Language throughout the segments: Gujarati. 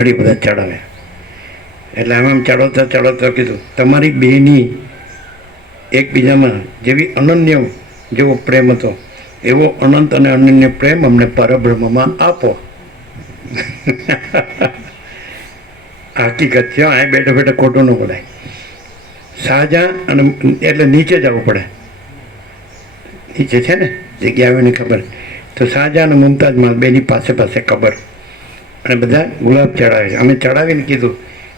ઘડી બધા ચડાવે. એટલે આમ ચડાવતા ચડાવતા કીધું, તમારી બેની એકબીજામાં જેવી અનન્ય જેવો પ્રેમ હતો એવો અનંત અને અનન્ય પ્રેમ અમને પરબ્રહ્મમાં આપો. હકીકત છે, આ બેઠો બેઠો ખોટું ન બોલાય. શાહજહાં અને એટલે નીચે જવું પડે, નીચે છે ને જગ્યા આવેની ખબર. તો શાહજહાં અને મુમતાજ મહલ બેની પાસે પાસે ખબર, અને બધા ગુલાબ ચડાવે. અમે ચડાવીને કીધું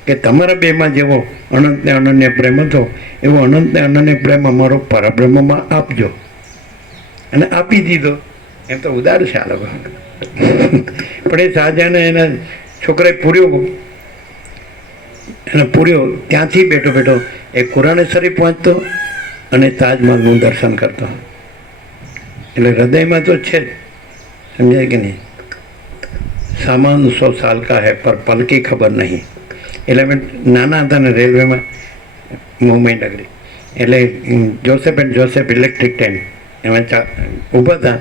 કે તમારા બેમાં જેવો અનંતને અનન્ય પ્રેમ હતો એવો અનંતને અનન્ય પ્રેમ અમારો પરબ્રહ્મમાં આપજો. અને આપી દીધો. એમ તો ઉદાર છે આ લોકો. પણ એ શાહજહાંને એના છોકરાએ પૂર્યો ત્યાંથી બેઠો બેઠો એ કુરાને શરીફ વાંચતો અને તાજમહલનું દર્શન કરતો. એટલે હૃદયમાં તો છે જ, સમજાય કે નહીં? સામાન 100 સાલ કા હૈ પર પલ કી ખબર નહીં. એટલે અમે નાના હતા ને રેલવેમાં મુંબઈ નગરી, એટલે Joseph and Joseph electric train એમાં ઊભા હતા.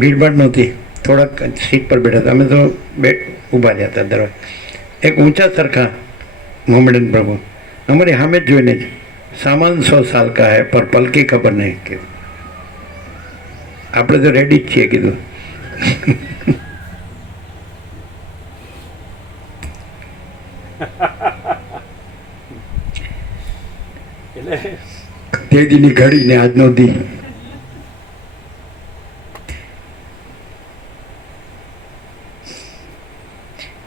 ભીડભાડ નહોતી, થોડાક સીટ પર બેઠા હતા. અમે તો ઊભા રહ્યા હતા દરવાજ. એક ઊંચા સરખા મોહમ્મદન પ્રભુ અમારી સામે જ જોઈને જ સામાન 100 સાલ કા હૈ પર પલ કી ખબર નહીં કીધું. આપણે તો રેડી જ છીએ કીધું. તે દીની ઘડી ને આજનો દી.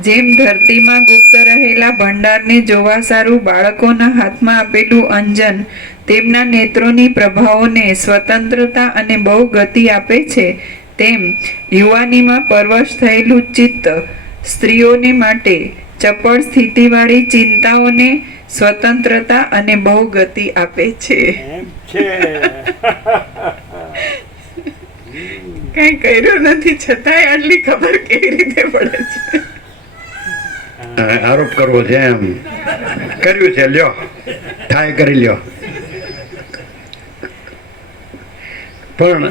જેમ ધરતીમાં ગુપ્ત રહેલા ભંડારને જોવા સારું બાળકોના હાથમાં આપેલું અંજન તેમના નેત્રોની પ્રભાઓને સ્વતંત્રતા અને બહુ ગતિ આપે છે, તેમ યુવાનીમાં પરવશ થયેલું ચિત્ત સ્ત્રીઓને માટે ચપળ સ્થિતિવાળી ચિંતાઓને સ્વતંત્રતા અને બહુ ગતિ આપે છે. કઈ કર્યું નથી છતાંય આટલી ખબર કેવી રીતે પડે છે? આરોપ કરવો છે એમ. કર્યું છે, લ્યો થાય કરી લ્યો. પણ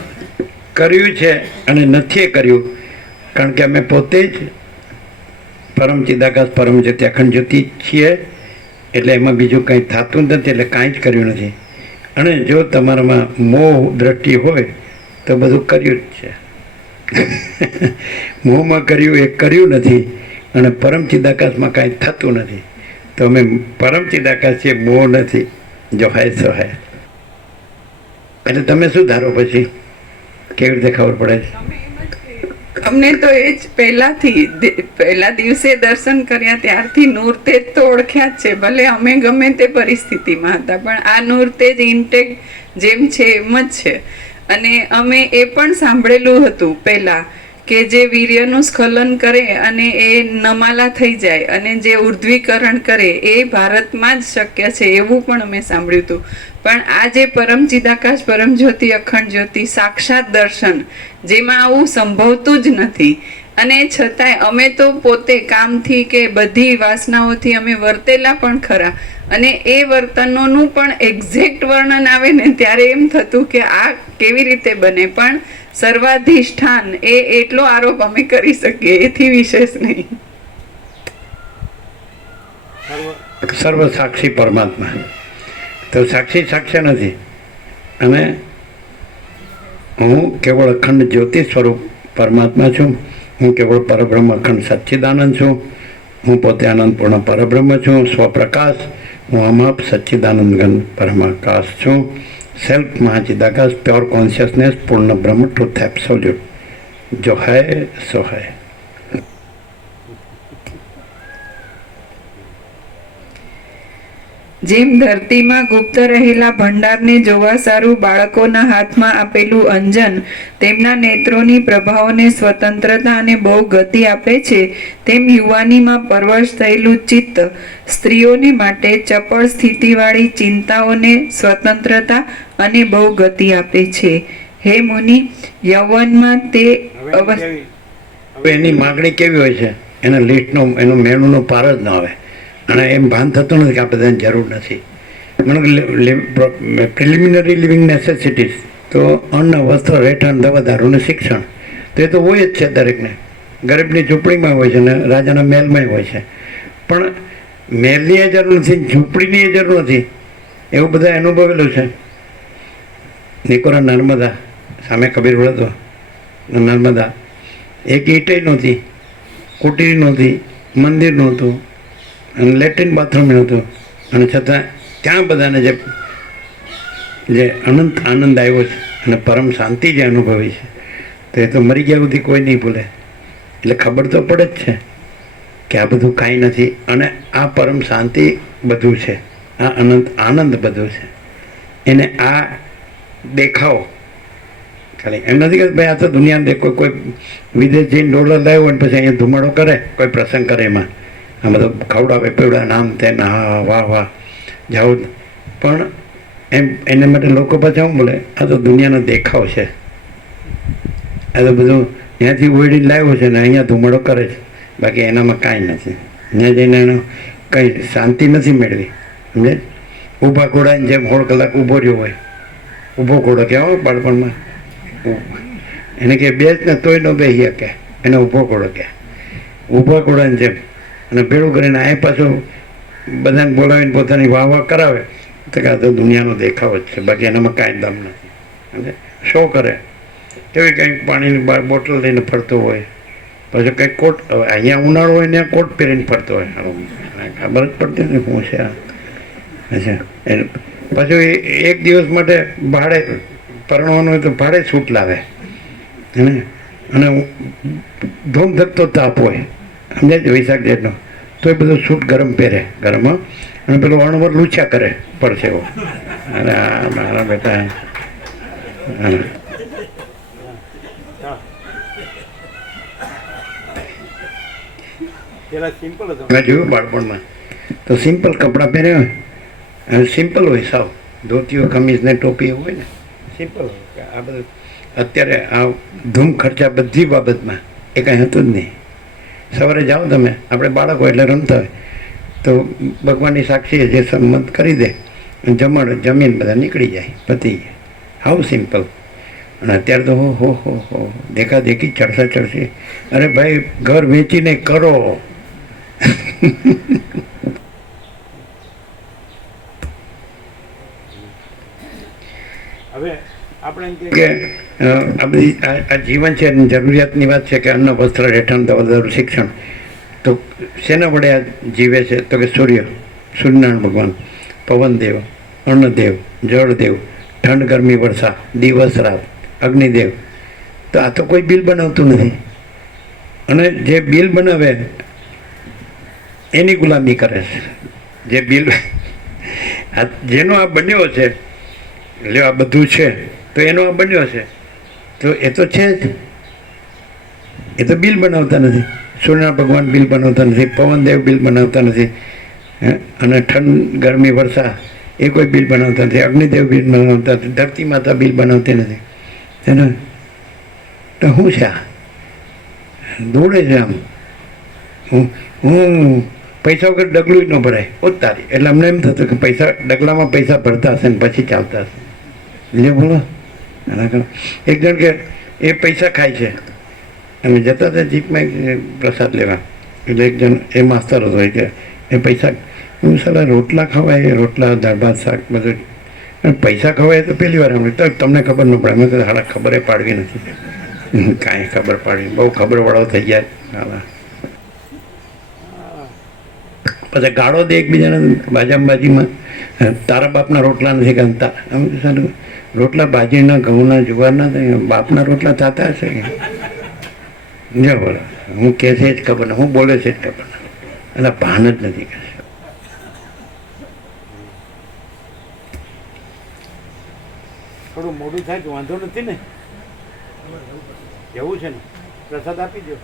કર્યું છે અને નથી કર્યું કારણ કે અમે પોતે જ પરમ ચિદાકાશ પરમ જ્યોતિ અખંડ જ્યોતિ છીએ. એટલે એમાં બીજું કંઈ થતું નથી, એટલે કાંઈ જ કર્યું નથી. અને જો તમારામાં મોહ દ્રષ્ટિ હોય તો બધું કર્યું જ છે. મોહમાં કર્યું એ કર્યું નથી, અને પરમ ચિદાકાશમાં કાંઈ થતું નથી. તો અમે પરમ ચિદાકાશ છીએ, મોહ નથી. જો હે સો હે. એટલે તમે શું ધારો પછી કેવી રીતે ખબર પડે છે? અમને તો એ જ પહેલા દિવસે દર્શન કર્યા ત્યારથી નૂર તેજ તો ઓળખ્યા જ છે. ભલે અમે ગમે તે પરિસ્થિતિમાં હતા, પણ આ નૂર તેજ ઇન્ટેક જેમ છે એમ જ છે. અને અમે એ પણ સાંભળેલું હતું પહેલા કે જે વીર્યનું સ્ખલન કરે અને એ નમાલા થઈ જાય અને જે ઉર્ધ્વીકરણ કરે એ ભારતમાં જ શક્ય છે, એવું પણ અમે સાંભળ્યું હતું. પણ આ જે પરમ ચિદાકાશ પરમ જ્યોતિ અખંડ જ્યોતિ સાક્ષાત દર્શન, જેમાં આવું સંભવતું જ નથી. અને છતાંય અમે તો પોતે કામથી કે બધી વાસનાઓથી અમે વર્તેલા પણ ખરા, અને એ વર્તનોનું પણ એક્ઝેક્ટ વર્ણન આવે ને ત્યારે એમ થતું કે આ કેવી રીતે બને. પણ સર્વાધિષ્ઠાન એ એટલો આરોપ અમે કરી શકીએ, એથી વિશેષ નહીં. સર્વ સાક્ષી પરમાત્મા તો સાક્ષી સાક્ષ્ય નથી. અને હું કેવળ અખંડ જ્યોતિ સ્વરૂપ પરમાત્મા છું. હું કેવળ પરબ્રહ્મ અખંડ સચ્ચિદાનંદ છું. હું પોતે આનંદપૂર્ણ પરબ્રહ્મ છું, સ્વપ્રકાશ. હું અમાપ સચ્ચિદાનંદ ઘન પરમાકાશ છું. સેલ્ફ મહાચિદાકાશ, પ્યોર કોન્શિયસનેસ, પૂર્ણ બ્રહ્મ, ટ્રુથ એબ્સોલ્યુટ. જો હૈ સો હૈ. જેમ ધરતીમાં ગુપ્ત રહેલા ભંડારને જોવા સારું બાળકોના હાથમાં આપેલું અંજન તેમના નેત્રોની પ્રભાઓને સ્વતંત્રતા અને બહુ ગતિ આપે છે, તેમ યુવાનીમાં પરવશ થયેલું ચિત્ત સ્ત્રીઓને માટે ચપળ સ્થિતિવાળી ચિંતાઓને સ્વતંત્રતા અને બહુ ગતિ આપે છે. હે મુનિ, યૌવનમાં તે એની માગણી કેવી હોય છે એના લીટનો એનો મેનુનો પાર જ ન આવે. અને એમ ભાન થતું નથી કે આ બધાની જરૂર નથી. પ્રિલિમિનરી લિવિંગ નેસેસિટીઝ તો અન્ન, વસ્ત્ર, રહેઠાણ, દવા, દારૂ અને શિક્ષણ તો એ તો હોય જ છે દરેકને. ગરીબની ઝૂંપડીમાં હોય છે ને રાજાના મહેલમાં હોય છે. પણ મહેલની એ જરૂર નથી, ઝૂંપડીની એ જરૂર નથી, એવું બધા અનુભવેલું છે. નિકોરા નર્મદા સામે કબીર વળતો નર્મદા, એક ઈંટે નહોતી, કુટીર નહોતી, મંદિર નહોતું અને લેટ્રિન બાથરૂમ નહોતું, અને છતાં ત્યાં બધાને જે અનંત આનંદ આવ્યો છે અને પરમ શાંતિ જે અનુભવી છે, તો એ તો મરી ગયા સુધી કોઈ નહીં ભૂલે. એટલે ખબર તો પડે જ છે કે આ બધું કાંઈ નથી અને આ પરમ શાંતિ બધું છે, આ અનંત આનંદ બધું છે. એને આ દેખાવો ખાલી એમ નથી કે ભાઈ આ તો દુનિયાને દેખો, કોઈ વિદેશ જઈને ડોલર લાવ્યો હોય ને પછી અહીંયા ધુમાડો કરે, કોઈ પ્રસંગ કરે, એમાં આ બધું ખવડાવે પીવડા નામ તેને, હા વાહ વાહ જાઓ. પણ એમ એના માટે લોકો પાછા શું બોલે, આ તો દુનિયાનો દેખાવ છે, આ તો બધું ત્યાંથી ઓળીને લાવ્યો છે ને અહીંયા ધુમાડો કરે છે, બાકી એનામાં કાંઈ નથી. ત્યાં જઈને એનો કંઈ શાંતિ નથી મેળવી. સમજે? ઊભા ઘોડાની જેમ 16 કલાક ઊભો રહ્યો હોય, ઊભો ઘોડો કહેવાય બાળપણમાં, એને કે બેસ ને તોય ન બેસી શકે, એને ઊભો ઘોડો કહે, ઊભા ઘોડાની જેમ. અને ભેળું કરીને આ પાછું બધાને બોલાવીને પોતાની વાહ વાહ કરાવે, તો કે આ તો દુનિયાનો દેખાવ જ છે, બાકી એનામાં કાંઈ દમ નથી. સમજે? શો કરે, કેવી કંઈક પાણીની બોટલ લઈને ફરતો હોય, પછી કંઈક કોટ, હવે અહીંયા ઉનાળો હોય ત્યાં કોટ પહેરીને ફરતો હોય, ખબર જ પડતી નથી શું છે આ. અચ્છા, પાછું એક દિવસ માટે ભાડે પરણવાનું હોય તો ભાડે છૂટ લાવે, અને ધૂમ ધકતો તાપ હોય, સમજાય છે, વૈશાખ જેટલો, તો એ બધું સૂટ ગરમ પહેરે ગરમમાં, અને પેલું અણવર લૂછા કરે પડશે એવો. અરે મારા બેટા મેં જોયું બાળપણમાં તો સિમ્પલ કપડાં પહેર્યા હોય અને સિમ્પલ હોય સાવ, ધોતીઓ ખમીસ ને ટોપી હોય ને સિમ્પલ હોય. આ બધું અત્યારે આ ધૂમ ખર્ચા બધી બાબતમાં એ કાંઈ હતું જ નહીં. સવારે જાઓ તમે, આપણે બાળકો એટલે રમતા હોય તો ભગવાનની સાક્ષીએ જે સંમત કરી દે, જમીન બધા નીકળી જાય, પતી જાય, હાવ સિમ્પલ. અને અત્યારે તો હો દેખા દેખી, ચડસા ચડસી, અરે ભાઈ ઘર વેચીને કરો. હવે આપણે કે આ બધી આ જીવન છે, જરૂરિયાતની વાત છે કે અન્ન વસ્ત્ર રહેઠાણ દવા શિક્ષણ, તો શેના વડે આ જીવે છે? તો કે સૂર્યનારાયણ ભગવાન, પવનદેવ, અન્નદેવ, જળદેવ, ઠંડ ગરમી વર્ષા, દિવસ રાત, અગ્નિદેવ. તો આ તો કોઈ બિલ બનાવતું નથી, અને જે બિલ બનાવે એની ગુલામી કરે છે. જે બિલ જેનો આ બન્યો છે, એટલે આ બધું છે તો એનો આ બન્યો છે, તો એ તો છે જ, એ તો બિલ બનાવતા નથી. સૂર્યનારાયણ ભગવાન બિલ બનાવતા નથી, પવનદેવ બિલ બનાવતા નથી, અને ઠંડ ગરમી વર્ષા એ કોઈ બિલ બનાવતા નથી, અગ્નિદેવ બિલ બનાવતા નથી, ધરતી માતા બિલ બનાવતી નથી. એને તો શું છે આ? દોડે છે આમ. હું પૈસા વગર ડગલું ન ભરાય ઉતારી, એટલે અમને એમ થતું કે પૈસા ડગલામાં પૈસા ભરતા હશે ને પછી ચાલતા હશે. એટલે બોલો, એક જણ કે એ પૈસા ખાય છે અને જતા હતા જીપમાં પ્રસાદ લેવા, એટલે એક જણ એ માસ્તર હતો કે એ પૈસા, હું સાલા રોટલા ખવાય, રોટલા દાળ ભાત શાક બધું, પૈસા ખવાય તો પહેલી વાર સાંભળ્યું. તો તમને ખબર ન પડે, અમે તો હાલા ખબરે પાડવી નથી, કાંઈ ખબર પાડવી, બહુ ખબરવાળો થઈ ગયા હાલા. પછી ગાળો દે એકબીજાને બાજામાં, તારા બાપના રોટલા નથી ગમતા. અમે સારું રોટલા બાજીના, ઘઉંના, જુવારના, બાપના રોટલા થતા હશે કે જો બોલો, હું કહે છે જ ખબર ને, હું બોલે છે જ ખબર ને, એટલે ભાન જ નથી કહે. થોડું મોડું થાય તો વાંધો નથી ને, એવું છે ને, પ્રસાદ આપી દો.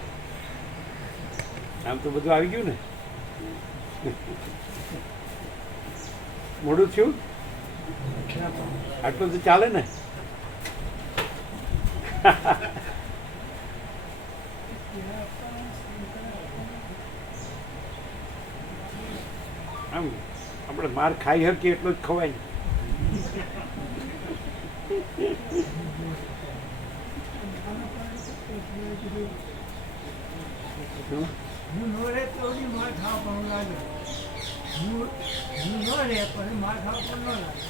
આમ તો બધું આવી ગયું ને. મોડું થયું આટલું તો ચાલે ને. આમ આપણે માર ખાઈ શકીએ એટલું જ ખવાય ને. શું? હું ન રહે તો એની માર ખાવા પણ લાગે. હું ન રહે પણ માર ખાવા પણ ન લાગે.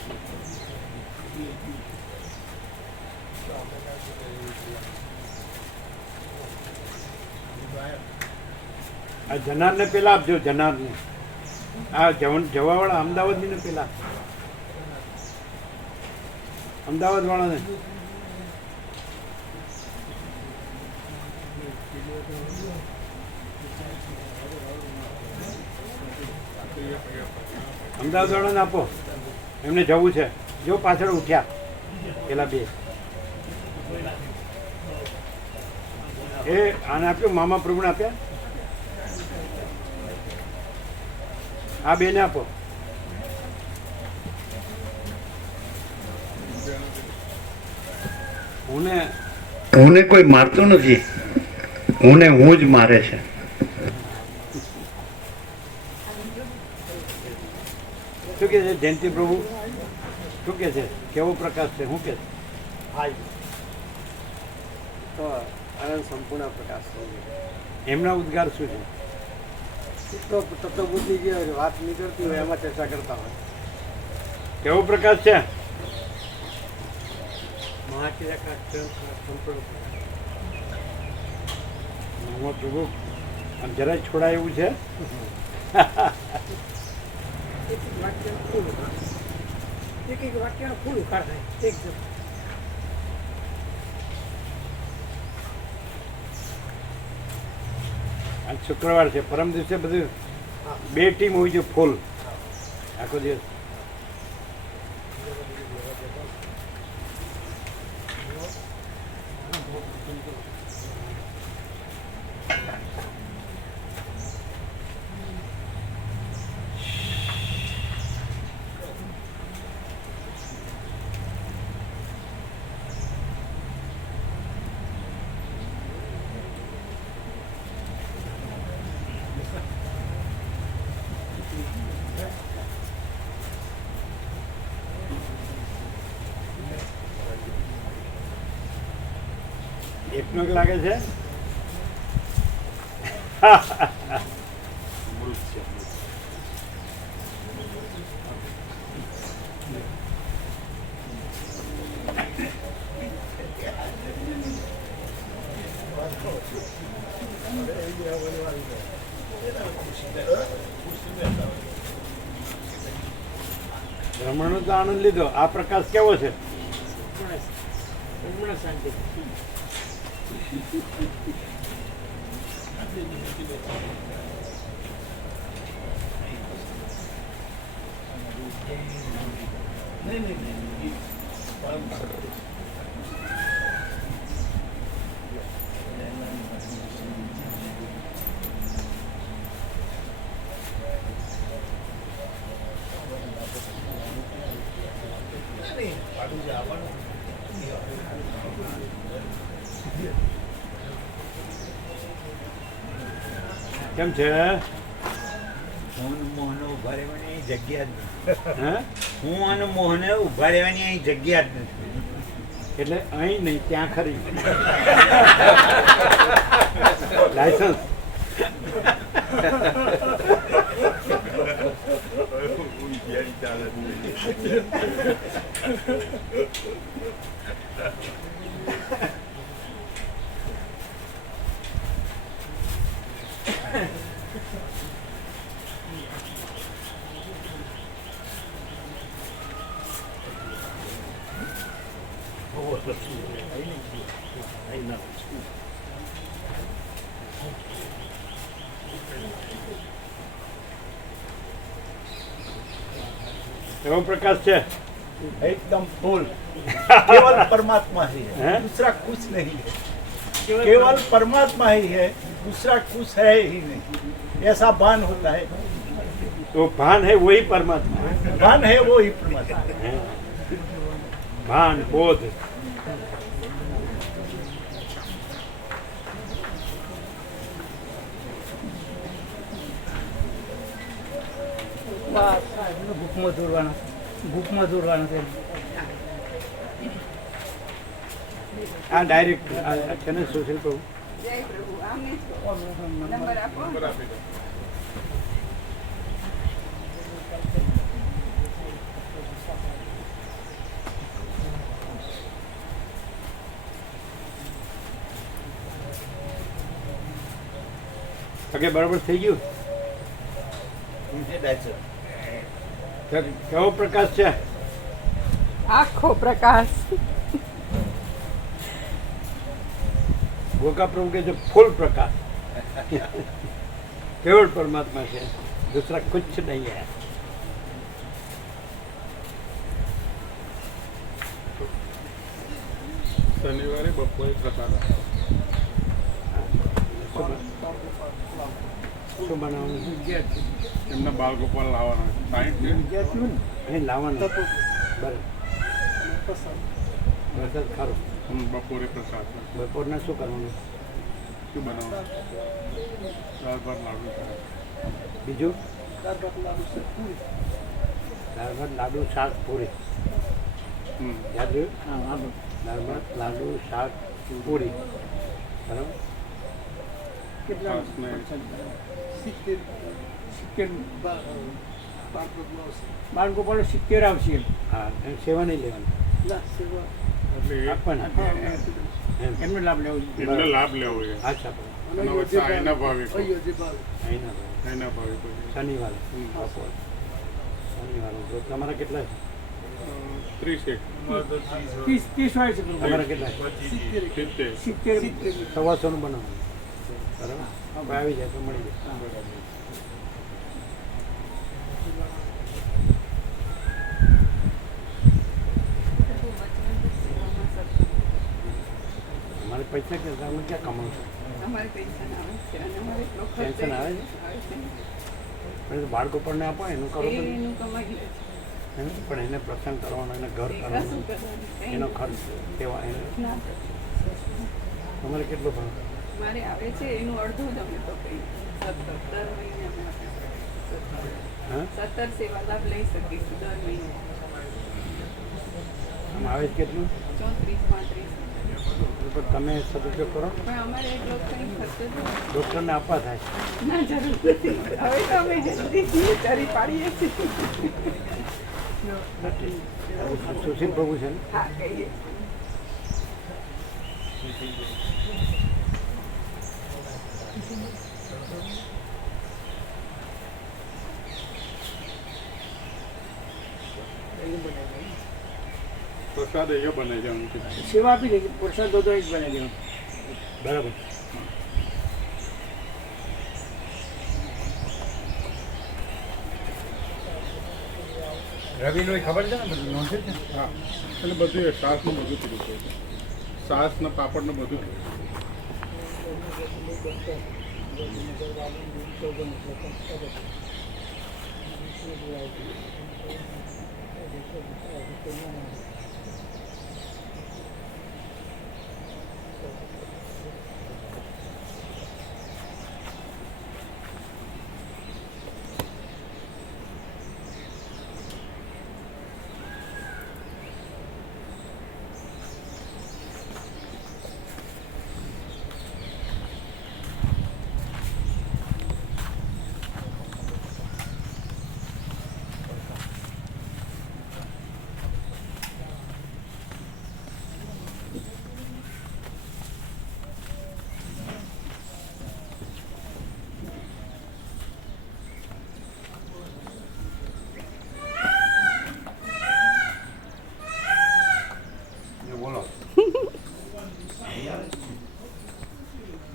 આ જનારને પેલા આપજો, જનારને. આ જવાવાળા અમદાવાદની પેલા, અમદાવાદ વાળાને. અમદાવાદ વાળાને આપો, એમને જવું છે. જો પાછળ ઉઠ્યા પેલા બે. એ આને આપ્યો, મામા પ્રભુને આપ્યા. આ બેને આપો. હું કોઈ મારતો નથી, હું જ મારે છે. શું કે છે જયંતિ પ્રભુ? શું કે છે? કેવો પ્રકાશ છે? શું કે છે? તો આનંદ સંપૂર્ણ પ્રકાશ છે. એમના ઉદ્ગાર શું છે? તો તત્વબુદ્ધિ જે વાત નીકળતી હોય એમાં ચર્ચા કરતા હોય. કેવો પ્રકાશ છે? સંપૂર્ણ મામા પ્રભુ આમ જરાય છોડાય એવું છે. એક વાક્યનો ફૂલ ઉખાડ થાય એકદમ. આજ શુક્રવાર છે, પરમ દિવસે બધું બે ટીમ હોય છે ફૂલ આખો દિવસ. એકનો એક લાગે છે. ભ્રમણનો તો આનંદ લીધો. આ પ્રકાશ કેવો છે? સંપૂર્ણ શાંતિ. કેમ છે? હું મોહને ઉભા રહેવાની અહીં જગ્યા જ નથી. હે? હું અને મોહને ઉભા રહેવાની અહીં જગ્યા જ નથી. એટલે અહીં નહીં, ત્યાં ખરી. લાયસન્સ. એવો પ્રકાશ છે. एकदम फुल केवल परमात्मा ही है, हैं? दूसरा कुछ नहीं है. केवल परमात्मा ही है, दूसरा कुछ है ही नहीं. ऐसा भान होता है. तो भान है वही परमात्मा. भान है वो ही परमात्मा. हैं? भान बोध. ભૂખમાં દોરવાના છે. આ ડાયરેક્ટ છે ને સોશિયલ પ્રભુ. જય પ્રભુ આમને જ કહો. નંબર આપો. ઓકે, બરાબર થઈ ગયું. કેવો પ્રકાશ છે? આખો પ્રકાશ. गोका प्रभु के जो फुल प्रकाश केवल परमात्मा से, दूसरा कुछ नहीं है. શનિવારે બપોરે પ્રસાદ શું બનાવવાનું છે? એમના બાળ ગોપાલ લાવવાના 60 અહીં લાવવાનું. બરાબર, વરસાદ ખરો. બપોરે પ્રસાદ બપોરના શું કરવાનું? શું બનાવવાનું? દાળ ભાત લાડુ શાક. બીજું દાળ ભાત લાડુ શાક પૂરી. યાદ રહ્યું? દાળ ભાત લાડુ શાક પૂરી. બરાબર. છાશ ને બાળગોપાલ 70 આવશે. હા, અને સેવા નહીં લેવાની. એટલે આપવાના. એમ. એમનો લાભ લેવો એમને લાભ લેવો છે. અચ્છા, બરાબર. અને વચ્ચે આઈના ભાવે કહો. અહીંના ભાઈ. આઈના ભાવે કહો. શનિવારે બપોર. શનિવારે તો તમારા કેટલા છે? 30 30 હોય છે. તમારા કેટલા છે? 70 સવાસોનું બનાવવાનું. બરાબર. હવે આવી જાય તો મળી જાય. અમારે પૈસા કે તમે ક્યાં કમાવો છો? અમારે પેન્શન આવે છે અને અમારે એટલો ખર્ચ પેન્શન આવે છે? આવે છે. પણ એ બાળકો પણ આપો એનું કરો તો એનું કમાઈ લે છે. પણ એને પ્રસંગ કરવાનો, એને ઘર શું કરવાનું, કરવાનું? કંઈ એનો ખર્ચ તેવા એને ના. તમારે કેટલો ભાવ? મારે આવે છે એનું અડધું જ અમે તો કઈ 17 દર મહિને અમે આપીએ. હા? 17 સેવા લાભ લઈ શકીશું દર મહિને. આમ આવે છે કેટલું? 34-35. તો તમે સદુપયોગ કરો. પણ અમારે એટલો કંઈ ખર્ચો જ નથી. ડૉક્ટરને આપવા થાય. ના, જરૂર નથી. હવે તો અમે જલ્દીથી કરી પાડીએ છીએ. સુશીલ પ્રભુ છે ને? હા, કહીએ. પ્રસાદ એ બનાવી દેવાનું છે. સેવા આપી દે, પ્રસાદ તો જ બનાવી દેવાનો. બરાબર. રવિનો ખબર છે ને બધું નોંધે છે. હા, એટલે બધું છાશનું બધું કીધું છે. છાશ ને પાપડ ને બધું કીધું.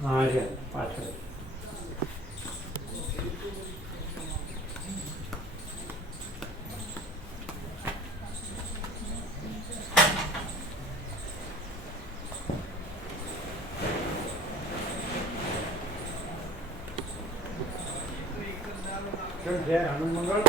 હા છે પાછળ. કેમ છે? આનંદ મંગળ.